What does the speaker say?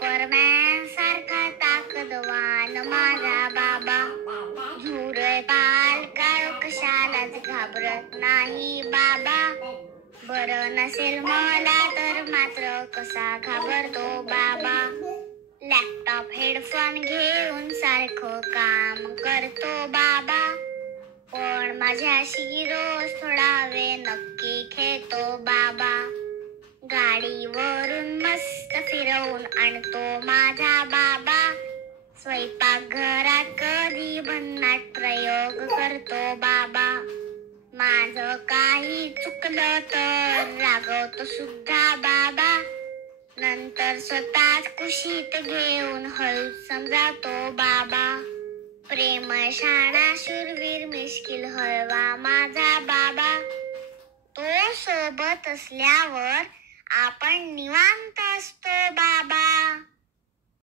Superman सारखा ताकदवान माझा बाबा. झुरळ पाल काळ कशालाच घाबरत नाही बाबा. बरं नसेल मला तर मात्र कसा घाबरतो बाबा. लॅपटॉप हेडफोन घेऊन सारखं काम करतो बाबा. पण माझ्याशी रोज थोडा वेळ नक्की खेळतो बाबा. गाडीवरून मस्त फिरवून आणतो माझा बाबा. स्वयंपाकघरात कधी भन्नाट प्रयोग करतो बाबा. माझं काही चुकलं तर रागवतो सुद्धा बाबा. नंतर स्वतःच कुशीत घेऊन हळू समजावतो बाबा. प्रेमळ शाणा शूरवीर मिश्किल हळवा माझा बाबा. तो सोबत असल्यावर आपण निवांत